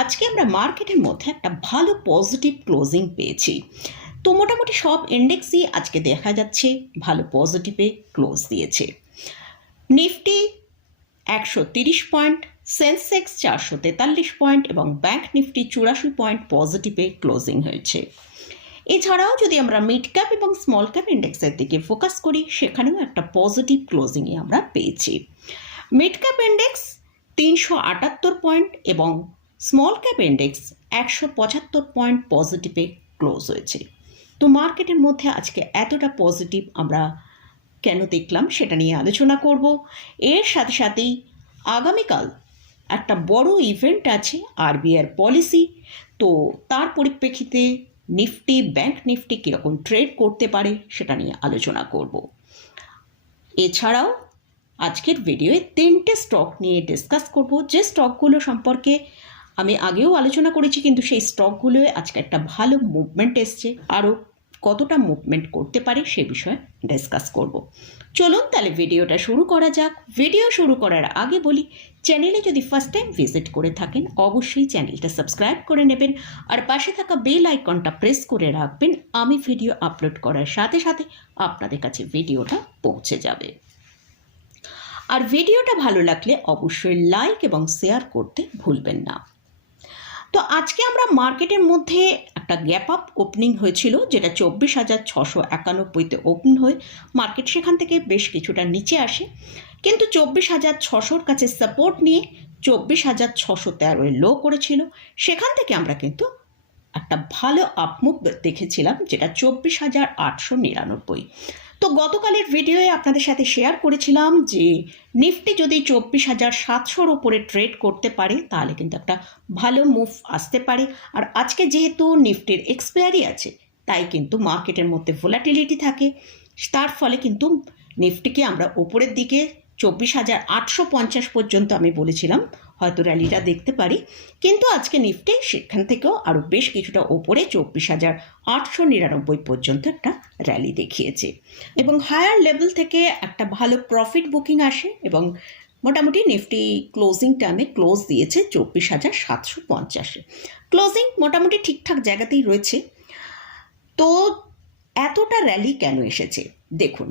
আজকে আমরা মার্কেটের মধ্যে একটা ভালো পজিটিভ ক্লোজিং পেয়েছি। তো মোটামুটি সব ইন্ডেক্সই আজকে দেখা যাচ্ছে ভালো পজিটিভে ক্লোজ দিয়েছে। নিফটি একশো তিরিশ পয়েন্ট, সেন্সেক্স চারশো তেতাল্লিশ পয়েন্ট এবং ব্যাঙ্ক নিফটি চুরাশি পয়েন্ট পজিটিভে ক্লোজিং হয়েছে। এছাড়াও যদি আমরা মিড ক্যাপ এবং স্মল ক্যাপ ইন্ডেক্সের দিকে ফোকাস করি, সেখানেও একটা পজিটিভ ক্লোজিংয়ে আমরা পেয়েছি। মিড ক্যাপ ইন্ডেক্স তিনশো আটাত্তর পয়েন্ট এবং স্মল ক্যাপ ইন্ডেক্স একশো পঁচাত্তর পয়েন্ট পজিটিভে ক্লোজ হয়েছে। তো মার্কেটের মধ্যে আজকে এতটা পজিটিভ আমরা কেন দেখলাম সেটা নিয়ে আলোচনা করব। এর সাথে সাথেই আগামীকাল একটা বড় ইভেন্ট আছে আরবিআর পলিসি তো তার পরিপ্রেক্ষিতে নিফটি ব্যাংক নিফটি কীরকম ট্রেড করতে পারে সেটা নিয়ে আলোচনা করব। এছাড়াও আজকের ভিডিওয়ে তিনটে স্টক নিয়ে ডিসকাস করব। যে স্টকগুলো সম্পর্কে আমি আগেও আলোচনা করেছি, কিন্তু সেই স্টকগুলোয় আজকে একটা ভালো মুভমেন্ট এসছে। আরও কতটা মুভমেন্ট করতে পারে সে বিষয়ে ডিসকাস করব। চলুন তাহলে ভিডিওটা শুরু করা যাক। ভিডিও শুরু করার আগে বলি চ্যানেলে যদি ফার্স্ট টাইম ভিজিট করে থাকেন, অবশ্যই চ্যানেলটা সাবস্ক্রাইব করে নেবেন। আর পাশে থাকা বেল আইকনটা প্রেস করে রাখবেন। আমি ভিডিও আপলোড করার সাথে সাথে আপনাদের কাছে ভিডিওটা পৌঁছে যাবে। আর ভিডিওটা ভালো লাগলে অবশ্যই লাইক এবং শেয়ার করতে ভুলবেন না। তো আজকে আমরা মার্কেটের মধ্যে একটা গ্যাপ আপ ওপেনিং হয়েছিল, যেটা চব্বিশ হাজার ছশো একানব্বইতে ওপেন হয়ে মার্কেট সেখান থেকে বেশ কিছুটা নিচে আসে। কিন্তু চব্বিশ হাজার ছশোর কাছে সাপোর্ট নিয়ে চব্বিশ হাজার ছশো তেরোয় লো করেছিল। সেখান থেকে আমরা কিন্তু একটা ভালো আপমুভ দেখেছিলাম, যেটা চব্বিশ হাজার আটশো নিরানব্বই। তো গতকালের ভিডিওয়ে আপনাদের সাথে শেয়ার করেছিলাম যে নিফটি যদি চব্বিশ হাজার সাতশোর ওপরে ট্রেড করতে পারে, তাহলে কিন্তু একটা ভালো মুভ আসতে পারে। আর আজকে যেহেতু নিফটির এক্সপায়ারি আছে, তাই কিন্তু মার্কেটের মধ্যে ভোলাটিলিটি থাকে। তার ফলে কিন্তু নিফটিকে আমরা ওপরের দিকে চব্বিশ হাজার আটশো পঞ্চাশ পর্যন্ত আমি বলেছিলাম হয়তো র্যালিটা দেখতে পারি। কিন্তু আজকে নিফটি সেখান থেকেও আরও বেশ কিছুটা ওপরে, চব্বিশ হাজার আটশো নিরানব্বই পর্যন্ত একটা র্যালি দেখিয়েছে। এবং হায়ার লেভেল থেকে একটা ভালো প্রফিট বুকিং আসে এবং মোটামুটি নিফটি ক্লোজিং টাইমে ক্লোজ দিয়েছে চব্বিশ হাজার সাতশো পঞ্চাশে। ক্লোজিং মোটামুটি ঠিকঠাক জায়গাতেই রয়েছে। তো এতটা র্যালি কেন এসেছে? দেখুন,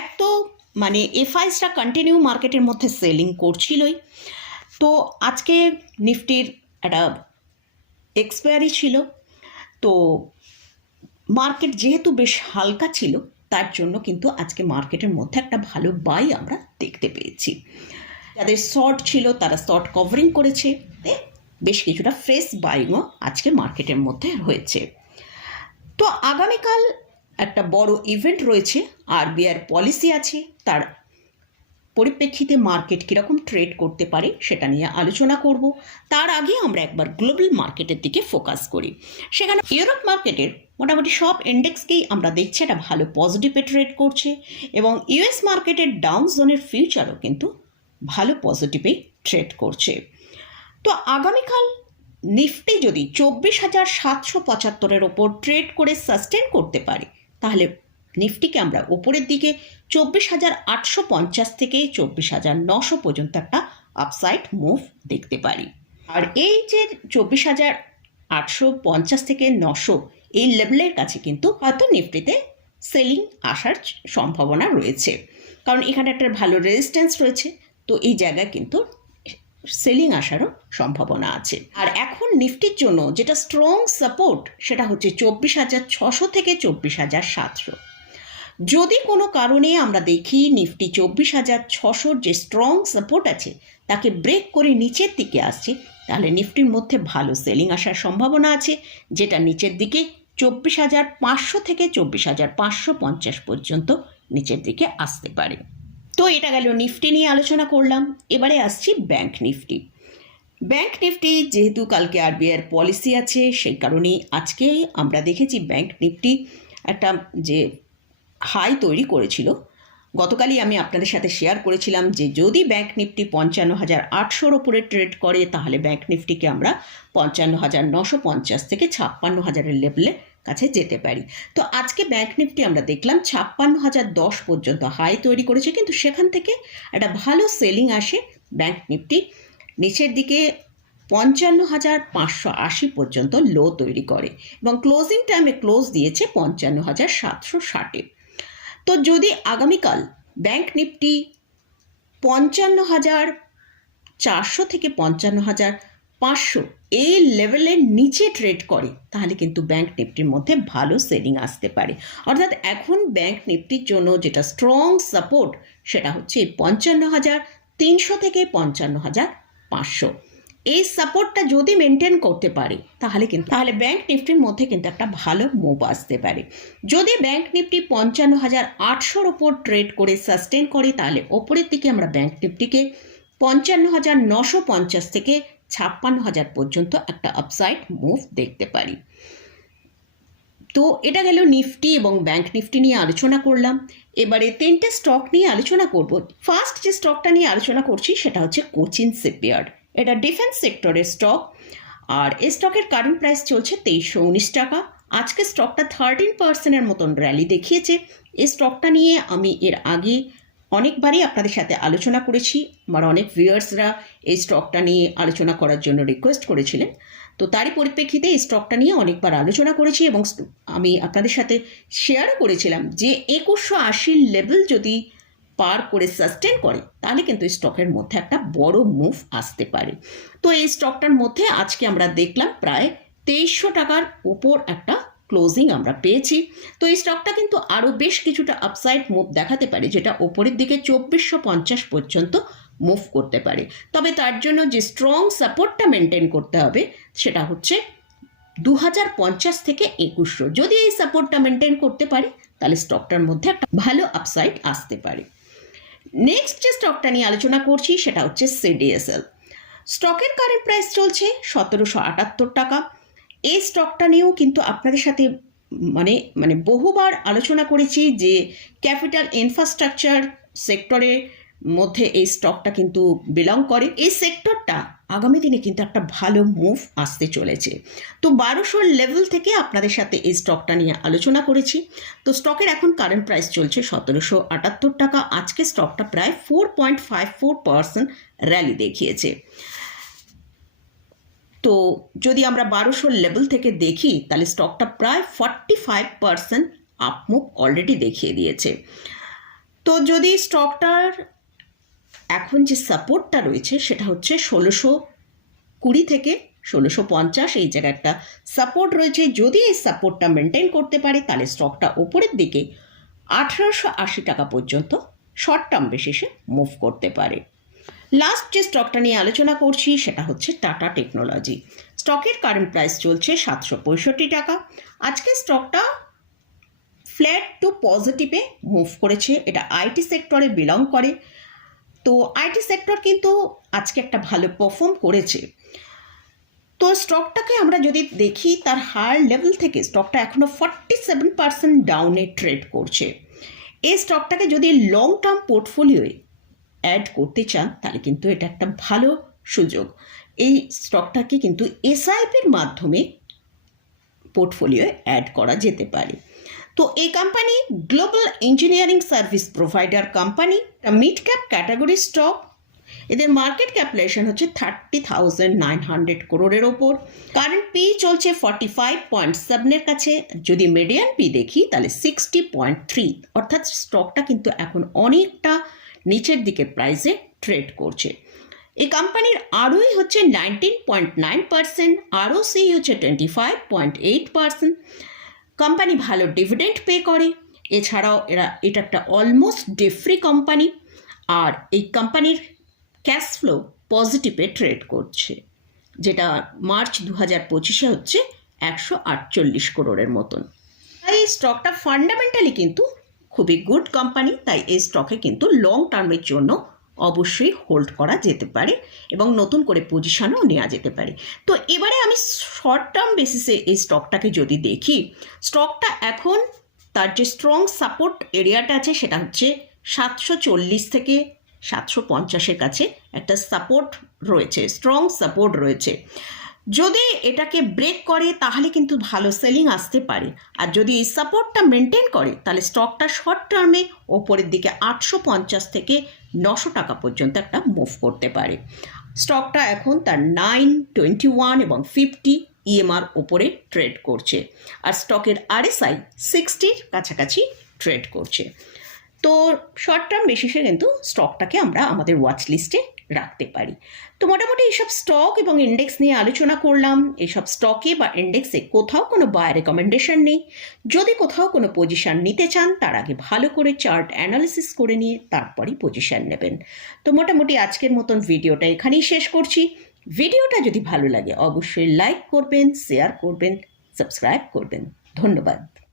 এক তো মানে এফআইসটা কন্টিনিউ মার্কেটের মধ্যে সেলিং করছিলই। তো আজকে নিফটির একটা এক্সপায়ারি ছিল। তো মার্কেট যেহেতু বেশ হালকা ছিল, তার জন্য কিন্তু আজকে মার্কেটের মধ্যে একটা ভালো বাই আমরা দেখতে পেয়েছি। যাদের শর্ট ছিল, তারা শর্ট কভারিং করেছে। বেশ কিছুটা ফ্রেশ বাইংও আজকে মার্কেটের মধ্যে হয়েছে। তো আগামীকাল একটা বড় ইভেন্ট রয়েছে আরবিআর পলিসি আছে, তার পরিপ্রেক্ষিতে মার্কেট কীরকম ট্রেড করতে পারে সেটা নিয়ে আলোচনা করব। তার আগে আমরা একবার গ্লোবাল মার্কেটের দিকে ফোকাস করি। সেখানে ইউরোপ মার্কেটের মোটামুটি সব ইন্ডেক্সকেই আমরা দেখছি একটা ভালো পজিটিভে ট্রেড করছে এবং ইউএস মার্কেটের ডাউন জোনের ফিউচারও কিন্তু ভালো পজিটিভেই ট্রেড করছে। তো আগামীকাল নিফটি যদি চব্বিশ হাজার সাতশো পঁচাত্তরের ওপর ট্রেড করে সাস্টেন করতে পারে, তাহলে নিফটিকে আমরা ওপরের দিকে চব্বিশ হাজার আটশো পঞ্চাশ থেকে চব্বিশ হাজার নশো পর্যন্ত একটা আপসাইড মুভ দেখতে পারি। আর এই যে চব্বিশ হাজার আটশো পঞ্চাশ থেকে নশো, এই লেভেলের কাছে কিন্তু হয়তো নিফটিতে সেলিং আসার সম্ভাবনা রয়েছে। কারণ এখানে একটা ভালো রেজিস্ট্যান্স রয়েছে, তো এই জায়গায় কিন্তু সেলিং আসারও সম্ভাবনা আছে। আর এখন নিফটির জন্য যেটা স্ট্রং সাপোর্ট সেটা হচ্ছে চব্বিশ হাজার ছশো থেকে চব্বিশ হাজার সাতশো। যদি কোনো কারণে আমরা দেখি নিফটি চব্বিশ হাজার ছশোর যে স্ট্রং সাপোর্ট আছে, তাকে ব্রেক করে নিচের দিকে আসছে, তাহলে নিফটির মধ্যে ভালো সেলিং আসার সম্ভাবনা আছে, যেটা নিচের দিকে চব্বিশ হাজার পাঁচশো থেকে চব্বিশ হাজার পাঁচশো পঞ্চাশ পর্যন্ত নিচের দিকে আসতে পারে। তো এটা গেল নিফটি নিয়ে আলোচনা করলাম, এবারে আসছি ব্যাংক নিফটি। ব্যাংক নিফটি যেহেতু কালকে আরবিআইয়ের পলিসি আছে, সেই কারণেই আজকে আমরা দেখেছি ব্যাংক নিফটি একটা যে হাই তৈরি করেছিল। গতকালই আমি আপনাদের সাথে শেয়ার করেছিলাম যে যদি ব্যাংক নিফটি পঞ্চান্ন হাজার আটশোর ওপরে ট্রেড করে, তাহলে ব্যাঙ্ক নিফটিকে আমরা পঞ্চান্ন হাজার নশো পঞ্চাশ থেকে ছাপ্পান্ন হাজারের লেভেলে কাছে যেতে পারি। তো আজকে ব্যাংক নিফটি আমরা দেখলাম ছাপ্পান্ন হাজার দশ পর্যন্ত হাই তৈরি করেছে, কিন্তু সেখান থেকে একটা ভালো সেলিং আসে ব্যাংক নিফটি নিচের দিকে পঞ্চান্ন হাজার পাঁচশো আশি পর্যন্ত লো তৈরি করে এবং ক্লোজিং টাইমে ক্লোজ দিয়েছে পঞ্চান্ন হাজার সাতশো ষাটে। তো যদি আগামীকাল ব্যাংক নিফটি পঞ্চান্ন হাজার চারশো থেকে পঞ্চান্ন হাজার পাঁচশো এই লেভেলের নিচে ট্রেড করে, তাহলে কিন্তু ব্যাংক নিফটির মধ্যে ভালো সেলিং আসতে পারে। অর্থাৎ এখন ব্যাংক নিফটির জন্য যেটা স্ট্রং সাপোর্ট সেটা হচ্ছে পঞ্চান্ন হাজার তিনশো থেকে পঞ্চান্ন হাজার পাঁচশো। এই সাপোর্টটা যদি মেনটেন করতে পারে, তাহলে কিন্তু, তাহলে ব্যাংক নিফটির মধ্যে কিন্তু একটা ভালো মুভ আসতে পারে। যদি ব্যাংক নিফটি পঞ্চান্ন হাজার আটশোর ওপর ট্রেড করে সাস্টেন করে, তাহলে ওপরের দিকে আমরা ব্যাংক নিফটিকে পঞ্চান্ন হাজার নশো পঞ্চাশ থেকে ছাপ্পান্ন হাজার পর্যন্ত একটা আপসাইড মুভ দেখতে পারি। তো এটা গেল নিফটি এবং ব্যাংক নিফটি নিয়ে আলোচনা করলাম। এবারে তিনটে স্টক নিয়ে আলোচনা করব। ফার্স্ট যে স্টকটা নিয়ে আলোচনা করছি, সেটা হচ্ছে কোচিন শিপইয়ার্ড। এটা ডিফেন্স সেক্টরের স্টক আর এই স্টকের কারেন্ট প্রাইস চলছে তেইশশো উনিশ টাকা। আজকে স্টকটা থার্টিন পার্সেন্টের মতন র্যালি দেখিয়েছে। এই স্টকটা নিয়ে আমি এর আগে অনেকবারই আপনাদের সাথে আলোচনা করেছি। আমার অনেক ভিউয়ার্সরা এই স্টকটা নিয়ে আলোচনা করার জন্য রিকোয়েস্ট করেছিলেন। তো তারই পরিপ্রেক্ষিতে এই স্টকটা নিয়ে অনেকবার আলোচনা করেছি এবং আমি আপনাদের সাথে শেয়ারও করেছিলাম যে একুশশো আশির লেভেল যদি পার করে সাস্টেন করে, তাহলে কিন্তু স্টকের মধ্যে একটা বড় মুভ আসতে পারে। তো এই স্টকটার মধ্যে আজকে আমরা দেখলাম প্রায় তেইশশো টাকার উপর একটা ক্লোজিং আমরা পেয়েছি। তো এই স্টকটা কিন্তু আরও বেশ কিছুটা আপসাইড মুভ দেখাতে পারে, যেটা ওপরের দিকে চব্বিশশো পঞ্চাশ পর্যন্ত মুভ করতে পারে। তবে তার জন্য যে স্ট্রং সাপোর্টটা মেনটেন করতে হবে, সেটা হচ্ছে দু হাজার পঞ্চাশ থেকে একুশশো। যদি এই সাপোর্টটা মেনটেন করতে পারে, তাহলে স্টকটার মধ্যে একটা ভালো আপসাইড আসতে পারে। নেক্সট যে স্টকটা নিয়ে আলোচনা করছি সেটা হচ্ছে সিডিএসএল স্টকের কারেন্ট প্রাইস চলছে সতেরোশো আটাত্তর টাকা। এই স্টকটা নিয়েও কিন্তু আপনাদের সাথে মানে মানে বহুবার আলোচনা করেছি যে ক্যাপিটাল ইনফ্রাস্ট্রাকচার সেক্টরের মধ্যে এই স্টকটা কিন্তু বিলং করে। এই সেক্টরটা আগামী দিনে কিন্তু একটা ভালো মুভ আসতে চলেছে। তো বারোশোর লেভেল থেকে আপনাদের সাথে এই স্টকটা নিয়ে আলোচনা করেছি। তো স্টকের এখন কারেন্ট প্রাইস চলছে সতেরোশো আটাত্তর টাকা। আজকে স্টকটা প্রায় four point five four percent rally দেখিয়েছে। তো যদি আমরা বারোশোর লেভেল থেকে দেখি, তাহলে স্টকটা প্রায় forty five percent upmove already দেখিয়ে দিয়েছে। তো যদি স্টকটার এখন যে সাপোর্টটা রয়েছে সেটা হচ্ছে ষোলোশো কুড়ি থেকে ষোলোশো পঞ্চাশ এই জায়গায় একটা সাপোর্ট রয়েছে। যদি এই সাপোর্টটা মেনটেন করতে পারে, তাহলে স্টকটা ওপরের দিকে আঠেরোশো আশি টাকা পর্যন্ত শর্ট টার্ম বেসিসে মুভ করতে পারে। লাস্ট যে স্টকটা নিয়ে আলোচনা করছি, সেটা হচ্ছে টাটা টেকনোলজি স্টকের কারেন্ট প্রাইস চলছে সাতশো পঁয়ষট্টি টাকা। আজকে স্টকটা ফ্ল্যাট টু পজিটিভে মুভ করেছে। এটা আইটি সেক্টরে বিলং করে। তো আইটি সেক্টর কিন্তু আজকে একটা ভালো পারফর্ম করেছে। তো স্টকটাকে আমরা যদি দেখি, তার হায়ার লেভেল থেকে স্টকটা এখনও ফর্টি সেভেন পার্সেন্ট ডাউনে ট্রেড করছে। এই স্টকটাকে যদি লং টার্ম পোর্টফোলিওয়ে অ্যাড করতে চান, তাহলে কিন্তু এটা একটা ভালো সুযোগ। এই স্টকটাকে কিন্তু এসআইপির মাধ্যমে পোর্টফোলিওয়ে অ্যাড করা যেতে পারে। তো এই company global engineering service provider company mid cap category stock এদের মার্কেট ক্যাপিটেশন হচ্ছে থার্টি থাউজেন্ড নাইন হান্ড্রেড করোড়ের ওপর। কারেন্ট পি চলছে ফর্টি ফাইভ পয়েন্ট সেভেনের কাছে। যদি মিডিয়ান পি দেখি, তাহলে সিক্সটি পয়েন্ট থ্রি অর্থাৎ স্টকটা কিন্তু এখন অনেকটা নিচের দিকে প্রাইসে ট্রেড করছে। এই কোম্পানির আরওই হচ্ছে nineteen point nine percent ROC হচ্ছে twenty five point eight percent company ভালো ডিভিডেন্ড পে করে। এছাড়াও এরা, এটা একটা অলমোস্ট ডেফ্রি কোম্পানি আর এই কোম্পানির ক্যাশ ফ্লো পজিটিভে ট্রেড করছে। যেটা মার্চ দু হাজার পঁচিশে হচ্ছে একশো আটচল্লিশ করোড়ের মতন। তাই এই স্টকটা ফান্ডামেন্টালি কিন্তু খুবই গুড কোম্পানি তাই এই স্টকে কিন্তু লং টার্মের জন্য অবশ্যই হোল্ড করা যেতে পারে এবং নতুন করে পজিশানও নেওয়া যেতে পারে। তো এবারে আমি শর্ট টার্ম বেসিসে এই স্টকটাকে যদি দেখি স্টকটা এখন তার যে স্ট্রং সাপোর্ট এরিয়াটা আছে সেটা হচ্ছে সাতশো চল্লিশ থেকে সাতশো পঞ্চাশের কাছে একটা সাপোর্ট রয়েছে স্ট্রং সাপোর্ট রয়েছে। যদি এটাকে ব্রেক করে, তাহলে কিন্তু ভালো সেলিং আসতে পারে। আর যদি এই সাপোর্টটা মেনটেন করে, তাহলে স্টকটা শর্ট টার্মে ওপরের দিকে আটশো পঞ্চাশ থেকে নশো টাকা পর্যন্ত একটা মুভ করতে পারে। স্টকটা এখন তার নাইন টোয়েন্টি ওয়ান এবং ফিফটি ইএমআর ওপরে ট্রেড করছে। আর স্টকের আরএসআই সিক্সটির কাছাকাছি ট্রেড করছে। তো শর্ট টার্ম বেসিসে কিন্তু স্টকটাকে আমরা আমাদের ওয়াচ লিস্টে রাখতে পারি। তো মোটামুটি এইসব স্টক এবং ইন্ডেক্স নিয়ে আলোচনা করলাম। এইসব স্টকে বা ইন্ডেক্সে কোথাও কোনো বায় রেকমেন্ডেশন নেই। যদি কোথাও কোনো পজিশন নিতে চান, তার আগে ভালো করে চার্ট অ্যানালিসিস করে নিয়ে তারপরই পজিশন নেবেন। তো মোটামুটি আজকের মতন ভিডিওটা এখানেই শেষ করছি। ভিডিওটা যদি ভালো লাগে, অবশ্যই লাইক করবেন শেয়ার করবেন সাবস্ক্রাইব করবেন। ধন্যবাদ।